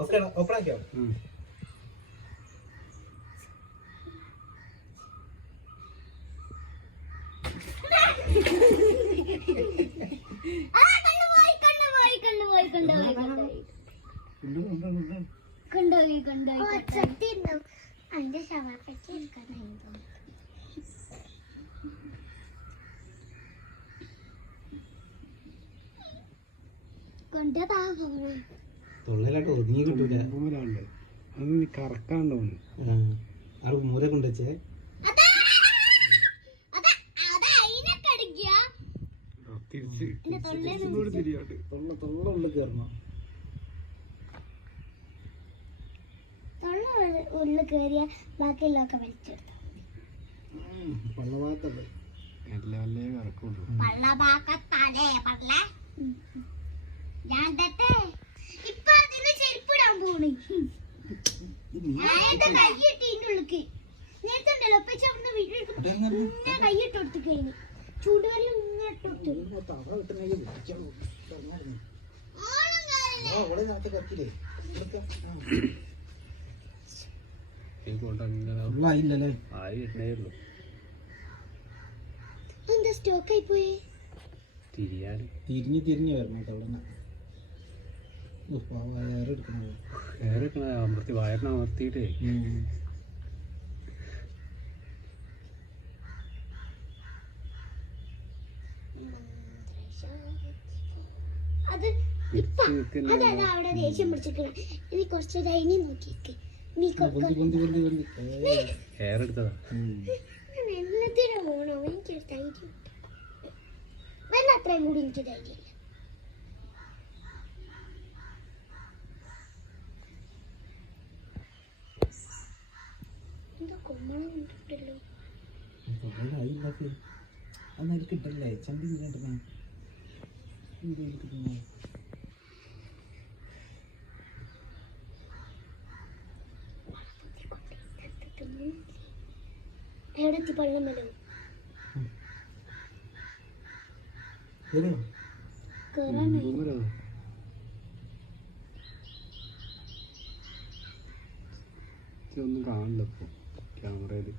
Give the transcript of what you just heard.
Open ആക്കിയോ? അതിന്റെ ശവപ്പെട്ടി എടുക്കാനായിരുന്നു. തൊള്ളയിലായിട്ട് ഒതുങ്ങി കിട്ടൂല. അത് നീ കറക്കാണ്ടോന്ന് ആള് മൂല കൊണ്ടുവച്ചേ. ഉള്ളിൽ കയറിയ ബാക്കിയുള്ളതൊക്കെ വലിച്ചെടുത്തു. പള്ളഭാഗത്തല്ലേ കറക്കുള്ളൂ. ഇപ്പൊ അതിന് ചെരുപ്പിടാൻ പോണി. കൈയിട്ടിക്ക് നേരത്തെ ഉണ്ടല്ലോ കൈയിട്ട് കൊടുത്തു കഴിഞ്ഞു. ചൂടുവെള്ളം ഇങ്ങോട്ട് എന്താ സ്റ്റോക്ക് ആയി പോയി. തിരിഞ്ഞ് വരണം അവിടെ വയറിനമർത്തിട്ടേ അത് അതാ അവിടെ ദേഷ്യം പിടിച്ചിരിക്കണം. ഇനി കുറച്ച് കഴിഞ്ഞ് നോക്കിക്ക്. എല്ലാത്തിനും പോണോ? എനിക്ക് ധൈര്യം വേണ്ട. അത്രയും കൂടി എനിക്ക് ധൈര്യം. എന്താ കൊമ്മണം കിട്ടല്ലോ. അന്നേരം കിട്ടല്ലേ ചന്തി കിട്ടണേ. എവിടെത്തി പള്ളം വരും ഒന്നും കാണില്ല ഇപ്പൊ ക്യാമറയില്.